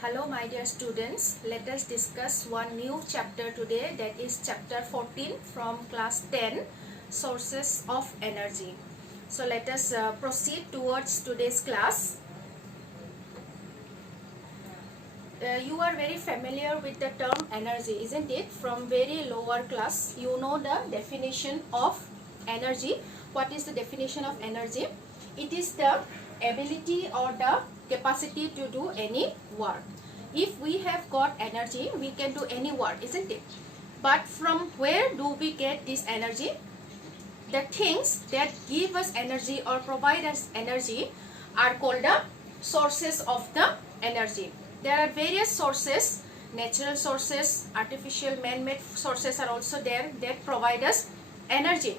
Hello my dear students, let us discuss one new chapter today, that is chapter 14 from class 10, Sources of Energy. So let us proceed towards today's class. You are very familiar with the term energy, isn't it? From very lower class, you know the definition of energy. What is the definition of energy? It is the ability or the capacity to do any work. If we have got energy, we can do any work, isn't it? But from where do we get this energy? The things that give us energy or provide us energy are called the sources of the energy. There are various sources, natural sources, artificial man-made sources are also there that provide us energy.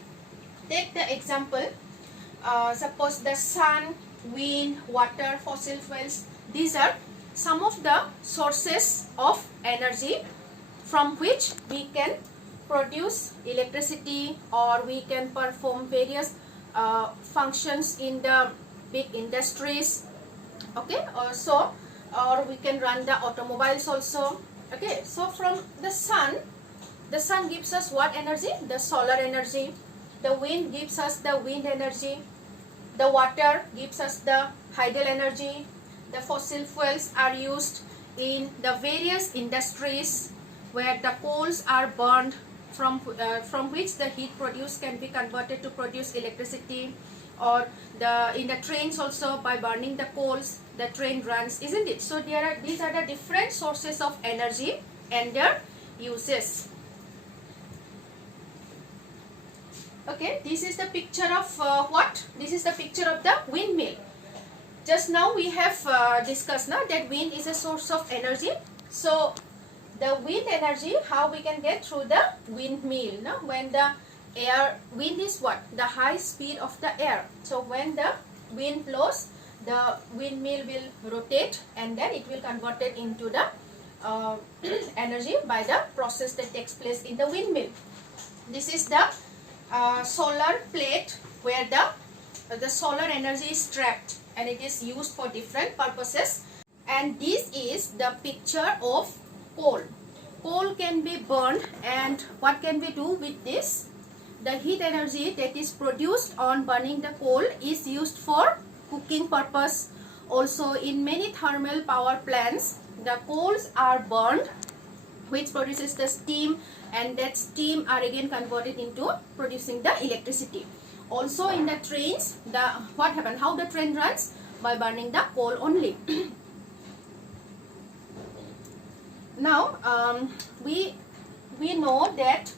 Take the example, suppose the sun, wind, water, fossil fuels. These are some of the sources of energy from which we can produce electricity, or we can perform various functions in the big industries, okay, or we can run the automobiles also, okay. So from the sun gives us what energy? The solar energy. The wind gives us the wind energy. The water gives us the tidal energy. The fossil fuels are used in the various industries where the coals are burned, from which the heat produced can be converted to produce electricity, or in the trains also, by burning the coals the train runs, isn't it? So these are the different sources of energy and their uses. Okay, this is the picture of what? This is the picture of the windmill. Just now we have discussed now that wind is a source of energy. So the wind energy, how we can get through the windmill? No? When the wind is what? The high speed of the air. So when the wind blows, the windmill will rotate, and then it will convert it into the energy by the process that takes place in the windmill. This is the solar plate where the solar energy is trapped, and it is used for different purposes. And this is the picture of coal. Coal can be burned, and what can we do with this? The heat energy that is produced on burning the coal is used for cooking purpose. Also in many thermal power plants, the coals are burned, which produces the steam, and that steam are again converted into producing the electricity. Also in the trains, what happens? How the train runs? By burning the coal only. Now we know that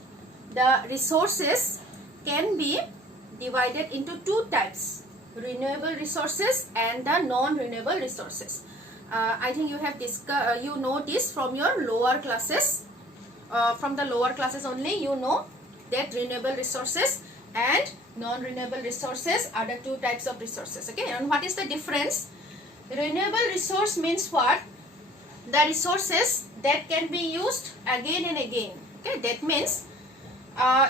the resources can be divided into two types: renewable resources and the non-renewable resources. I think you have you know this from your lower classes. From the lower classes only, you know that renewable resources and non-renewable resources are the two types of resources. Okay, and what is the difference? Renewable resource means what? The resources that can be used again and again. Okay, that means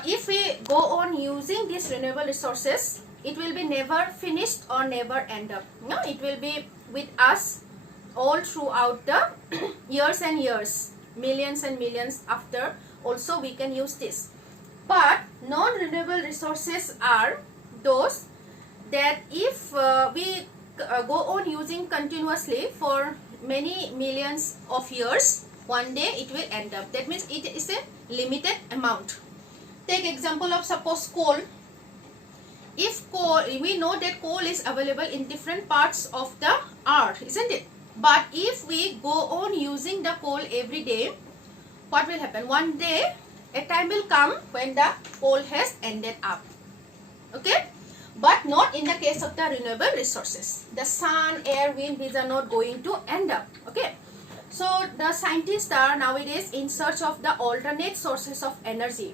if we go on using these renewable resources, it will be never finished or never end up. No, it will be with us all throughout the years and years, millions and millions after also we can use this. But non-renewable resources are those that if we go on using continuously for many millions of years, one day it will end up. That means it is a limited amount. Take example of, suppose, coal. If coal, we know that coal is available in different parts of the earth, isn't it? But if we go on using the coal every day, what will happen? One day a time will come when the coal has ended up. Okay, but not in the case of the renewable resources. The sun, air, wind, these are not going to end up. Okay, so the scientists are nowadays in search of the alternate sources of energy.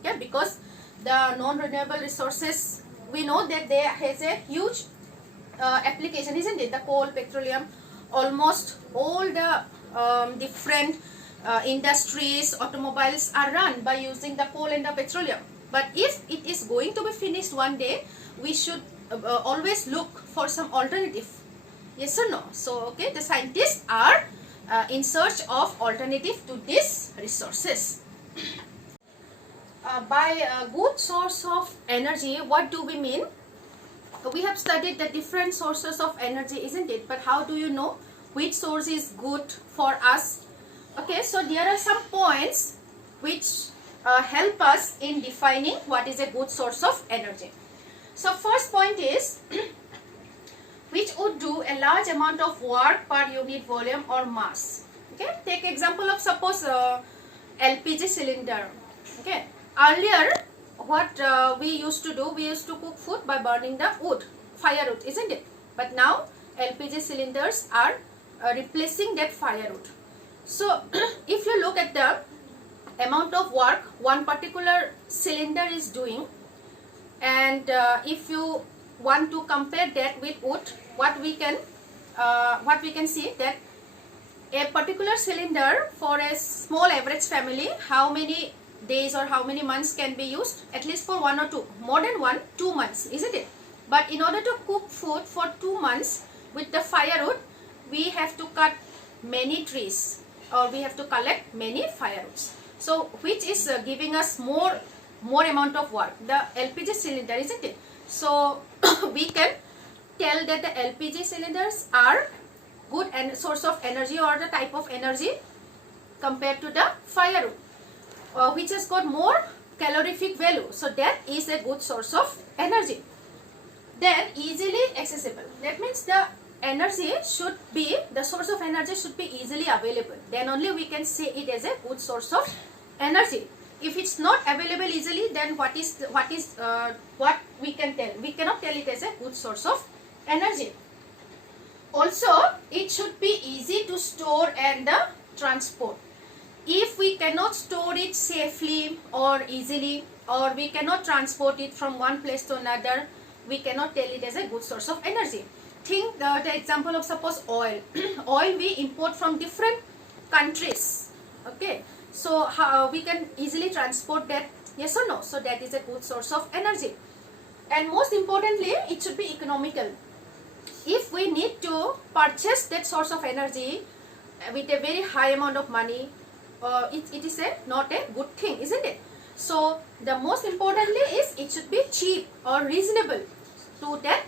Okay, because the non-renewable resources, we know that they has a huge application, isn't it? The coal, petroleum, almost all the different industries, automobiles are run by using the coal and the petroleum. But if it is going to be finished one day, we should always look for some alternative. Yes or no? So okay, the scientists are in search of alternative to these resources. By good source of energy, what do we mean? We have studied the different sources of energy, isn't it? But how do you know which source is good for us? Okay, so there are some points which help us in defining what is a good source of energy. So first point is which would do a large amount of work per unit volume or mass. Okay, take example of suppose LPG cylinder. Okay, earlier what we used to do, we used to cook food by burning the wood, firewood, isn't it? But now LPG cylinders are replacing that firewood. So if you look at the amount of work one particular cylinder is doing, and if you want to compare that with wood, what we can see that a particular cylinder for a small average family, how many days or how many months can be used? At least for 1 or 2, more than 1, 2 months, isn't it? But in order to cook food for 2 months with the firewood, we have to cut many trees, or we have to collect many firewoods. So which is giving us more amount of work? The LPG cylinder, isn't it? So we can tell that the LPG cylinders are good and source of energy, or the type of energy, compared to the firewood, which has got more calorific value. So that is a good source of energy. Then easily accessible. That means the energy should be, the source of energy should be easily available. Then only we can say it as a good source of energy. If it's not available easily, then what we can tell? We cannot tell it as a good source of energy. Also, it should be easy to store and transport. If we cannot store it safely or easily, or we cannot transport it from one place to another, we cannot tell it as a good source of energy. Think the example of suppose oil. Oil we import from different countries. Okay, so how we can easily transport that? Yes or no? So that is a good source of energy. And most importantly, it should be economical. If we need to purchase that source of energy with a very high amount of money, it is not a good thing, isn't it? So the most importantly is it should be cheap or reasonable to that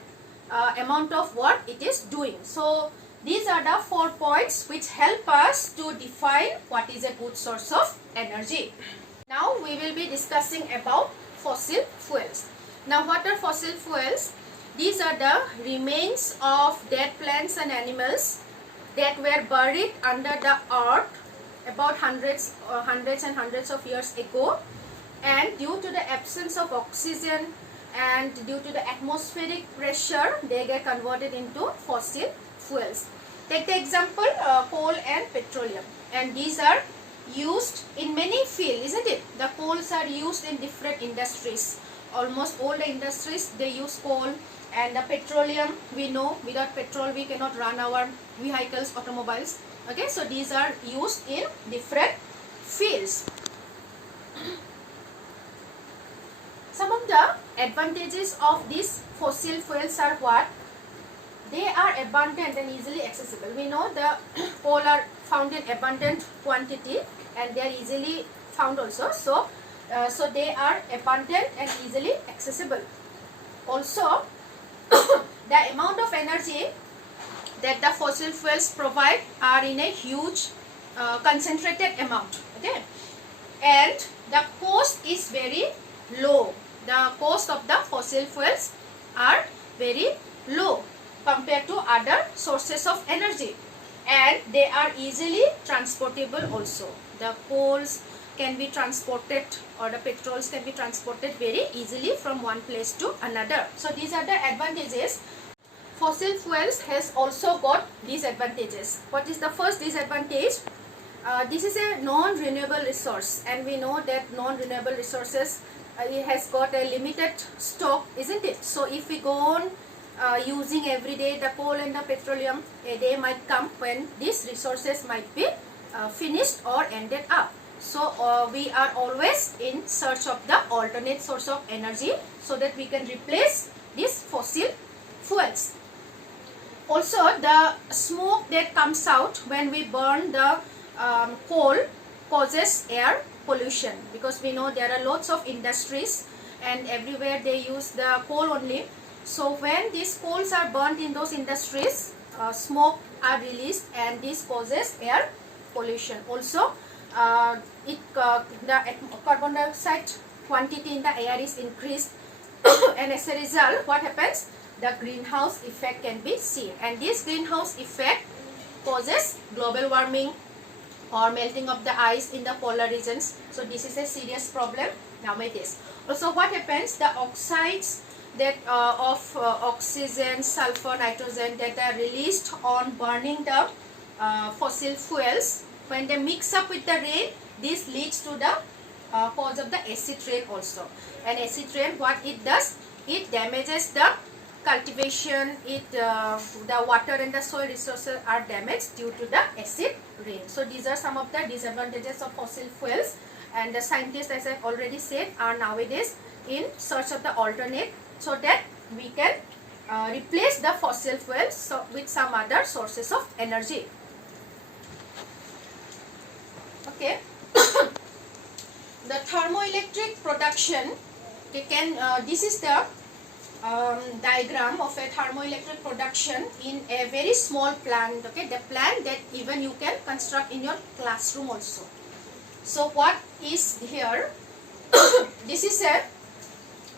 amount of work it is doing. So these are the 4 points which help us to define what is a good source of energy. Now we will be discussing about fossil fuels. Now what are fossil fuels? These are the remains of dead plants and animals that were buried under the earth about hundreds and hundreds of years ago, and due to the absence of oxygen and due to the atmospheric pressure, they get converted into fossil fuels. Take the example coal and petroleum, and these are used in many fields, isn't it? The coals are used in different industries. Almost all the industries, they use coal. And the petroleum, we know without petrol we cannot run our vehicles, automobiles. Okay, so these are used in different fields. Some of the advantages of these fossil fuels are what? They are abundant and easily accessible. We know the coal are found in abundant quantity and they are easily found also. So they are abundant and easily accessible. Also, the amount of energy that the fossil fuels provide are in a huge concentrated amount. Okay, and the cost is very low. The cost of the fossil fuels are very low compared to other sources of energy, and they are easily transportable also. The coals can be transported, or the petrols can be transported very easily from one place to another. So these are the advantages. Fossil fuels has also got disadvantages. What is the first disadvantage? This is a non-renewable resource, and we know that non-renewable resources it has got a limited stock, isn't it? So if we go on using every day the coal and the petroleum, a day might come when these resources might be finished or ended up. So we are always in search of the alternate source of energy so that we can replace these fossil fuels. Also, the smoke that comes out when we burn the coal causes air pollution, because we know there are lots of industries and everywhere they use the coal only. So when these coals are burnt in those industries, smoke are released and this causes air pollution. Also, the carbon dioxide quantity in the air is increased and as a result, what happens? The greenhouse effect can be seen, and this greenhouse effect causes global warming or melting of the ice in the polar regions. So this is a serious problem nowadays. Also, what happens? The oxides that of oxygen, sulfur, nitrogen that are released on burning the fossil fuels, when they mix up with the rain, this leads to the cause of the acid rain also. And acid rain, what it does? It damages the cultivation, the water and the soil resources are damaged due to the acid rain. So these are some of the disadvantages of fossil fuels, and the scientists, as I already said, are nowadays in search of the alternate so that we can replace the fossil fuels with some other sources of energy. Okay. The thermoelectric production, this is the diagram of a thermoelectric production in a very small plant. Okay, the plant that even you can construct in your classroom also. So what is here? This is a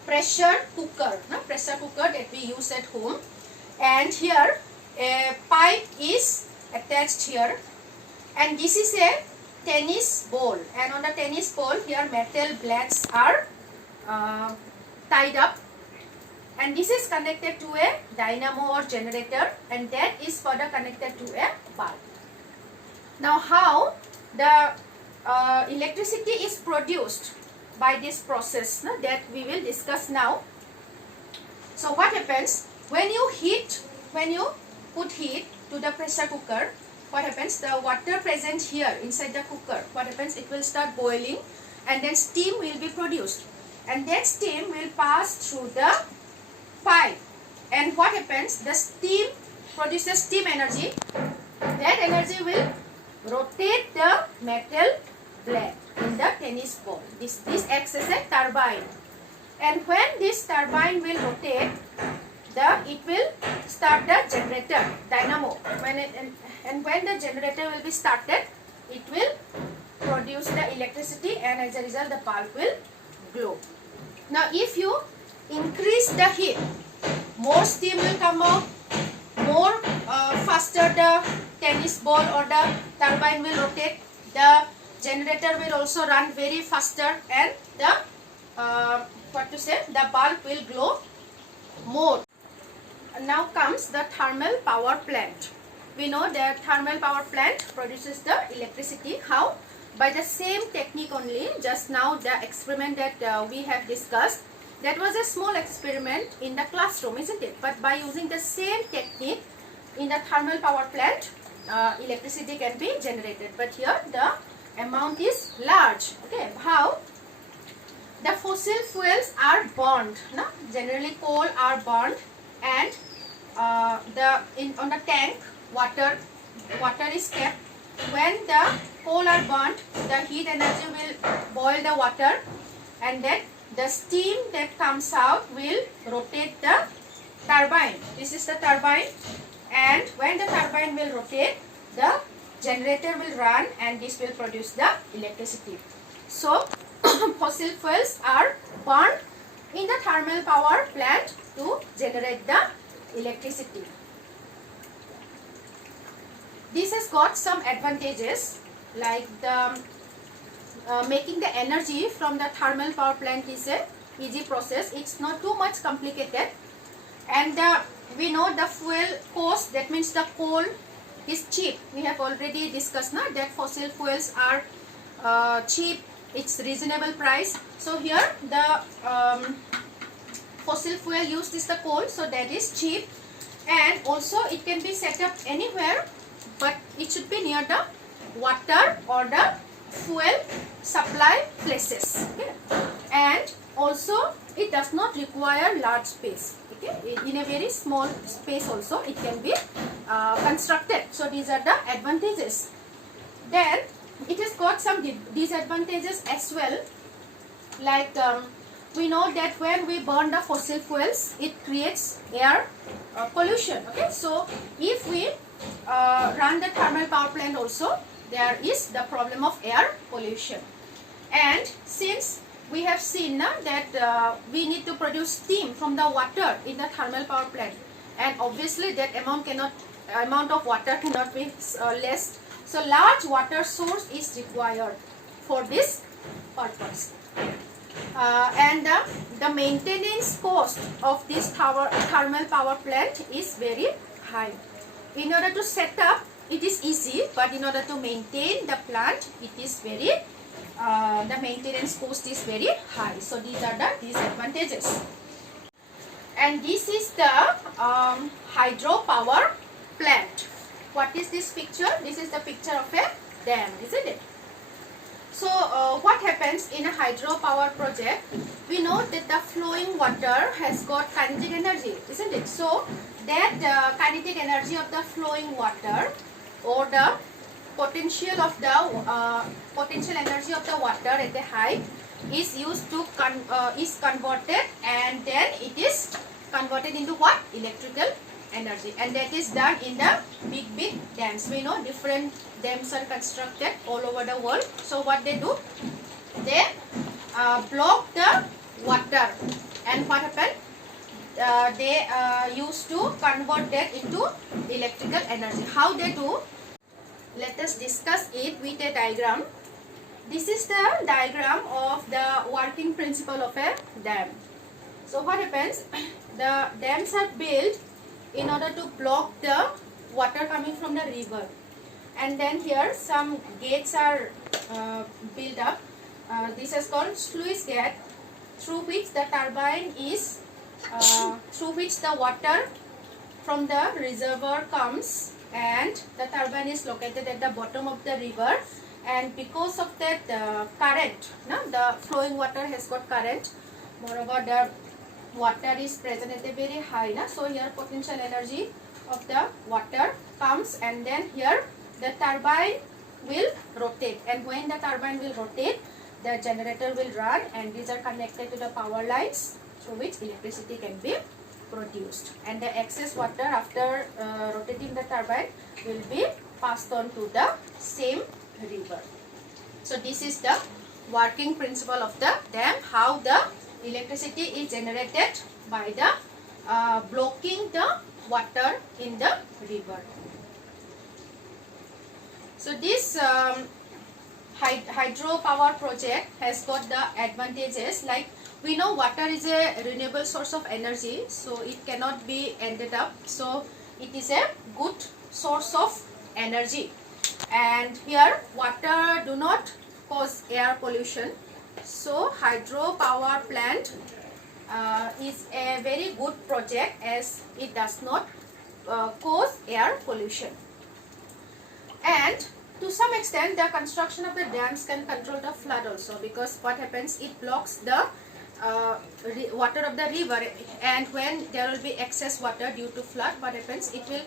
pressure cooker, pressure cooker that we use at home, and here a pipe is attached here, and this is a tennis ball, and on the tennis ball here metal blades are tied up, and this is connected to a dynamo or generator, and that is further connected to a bulb. Now how the electricity is produced by this process that we will discuss now. So what happens when you put heat to the pressure cooker? What happens? The water present here inside the cooker, what happens? It will start boiling and then steam will be produced, and that steam will pass through the pipe, and what happens? The steam produces steam energy. That energy will rotate the metal blade in the tennis ball. This acts as a turbine, and when this turbine will rotate, it will start the generator dynamo. And when the generator will be started, it will produce the electricity, and as a result the bulb will glow. Now if you increase the heat, more steam will come out, more faster the tennis ball or the turbine will rotate, the generator will also run very faster, and the the bulb will glow more. Now comes the thermal power plant. We know that thermal power plant produces the electricity. How? By the same technique only. Just now the experiment that we have discussed, that was a small experiment in the classroom, isn't it? But by using the same technique in the thermal power plant, electricity can be generated. But here the amount is large. Okay, how? The fossil fuels are burned. No? Generally coal are burned, and on the tank water is kept. When the coal are burnt, the heat energy will boil the water, and then the steam that comes out will rotate the turbine. This is the turbine, and when the turbine will rotate, the generator will run, and this will produce the electricity. So fossil fuels are burned in the thermal power plant to generate the electricity. This has got some advantages, like the making the energy from the thermal power plant is a easy process. It's not too much complicated, and we know the fuel cost, that means the coal is cheap. We have already discussed now that fossil fuels are cheap. It's reasonable price. So here the fossil fuel used is the coal, so that is cheap, and also it can be set up anywhere, but it should be near the water or the fuel supply places. Okay? And also it does not require large space. It Okay, in a very small space also it can be constructed. So these are the advantages. Then it has got some disadvantages as well. Like we know that when we burn the fossil fuels, it creates air pollution. Okay, so if we run the thermal power plant also, there is the problem of air pollution. And since we have seen that we need to produce steam from the water in the thermal power plant, and obviously that amount of water cannot be less. So large water source is required for this purpose. And the maintenance cost of this thermal power plant is very high. In order to set up, it is easy, but in order to maintain the plant, it is very the maintenance cost is very high. So these are the disadvantages. And this is the hydropower plant. What is this picture? This is the picture of a dam, isn't it? So what happens in a hydropower project? We know that the flowing water has got kinetic energy, isn't it? So that kinetic energy of the flowing water, or the potential energy of the water at the height, is used to is converted, and then it is converted into what? Electrical energy. And that is done in the big dams. We know different dams are constructed all over the world. So what they do, they block the water, and what happened, they used to convert that into electrical energy. How they do? Let us discuss it with a diagram. This is the diagram of the working principle of a dam. So what happens, the dams are built in order to block the water coming from the river, and then here some gates are built up. This is called sluice gate, through which the turbine is through which the water from the reservoir comes, and the turbine is located at the bottom of the river. And because of that current, the flowing water has got current, moreover the water is present at a very high, so here potential energy of the water comes, and then here the turbine will rotate, and when the turbine will rotate, the generator will run, and these are connected to the power lines through which electricity can be produced, and the excess water after rotating the turbine will be passed on to the same river. So this is the working principle of the dam, how the electricity is generated by the blocking the water in the river. So this hydropower project has got the advantages, like we know water is a renewable source of energy, so it cannot be ended up, so it is a good source of energy. And here water do not cause air pollution, so hydropower plant is a very good project as it does not cause air pollution. And to some extent the construction of the dams can control the flood also, because what happens, it blocks the water of the river, and when there will be excess water due to flood, what happens, it will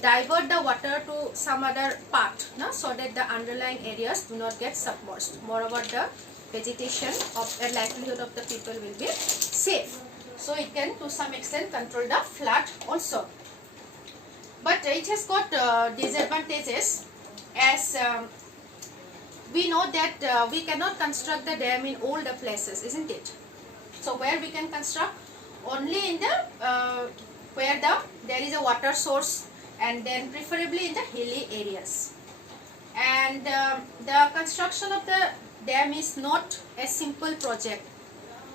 divert the water to some other part, so that the underlying areas do not get submerged. Moreover, the vegetation of the livelihood of the people will be safe, so it can to some extent control the flood also. But it has got disadvantages, as we know that we cannot construct the dam in all the places, isn't it? So where we can construct? Only in the where there is a water source, and then preferably in the hilly areas. And the construction of the dam is not a simple project.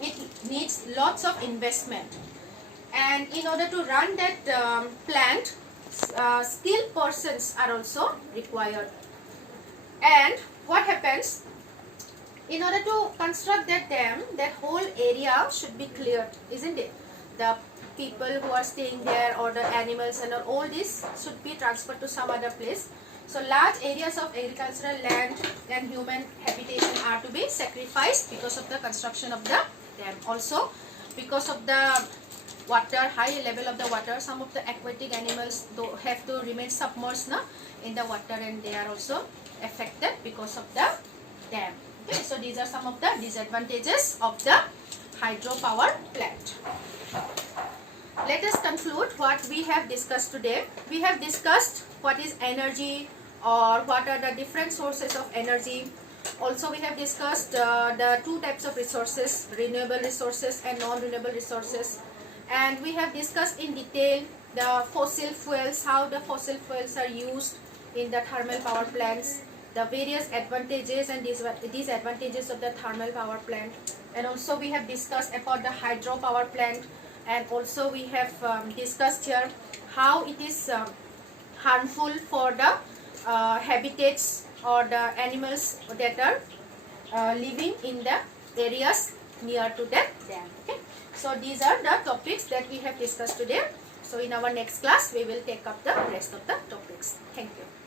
It needs lots of investment, and in order to run that plant, skilled persons are also required. And what happens, in order to construct that dam, that whole area should be cleared, isn't it? The people who are staying there, or the animals and all this should be transferred to some other place. So large areas of agricultural land and human habitation are to be sacrificed because of the construction of the dam. Also because of the water, high level of the water, some of the aquatic animals have to remain submerged in the water, and they are also affected because of the dam. Okay, so these are some of the disadvantages of the hydropower plant. Let us conclude what we have discussed today. We have discussed what is energy, or what are the different sources of energy. Also, we have discussed the two types of resources, renewable resources and non-renewable resources. And we have discussed in detail the fossil fuels, how the fossil fuels are used in the thermal power plants, the various advantages and disadvantages of the thermal power plant. And also we have discussed about the hydropower plant, and also we have discussed here how it is harmful for the habitats or the animals that are living in the areas near to the dam. Okay, so these are the topics that we have discussed today. So in our next class we will take up the rest of the topics. Thank you.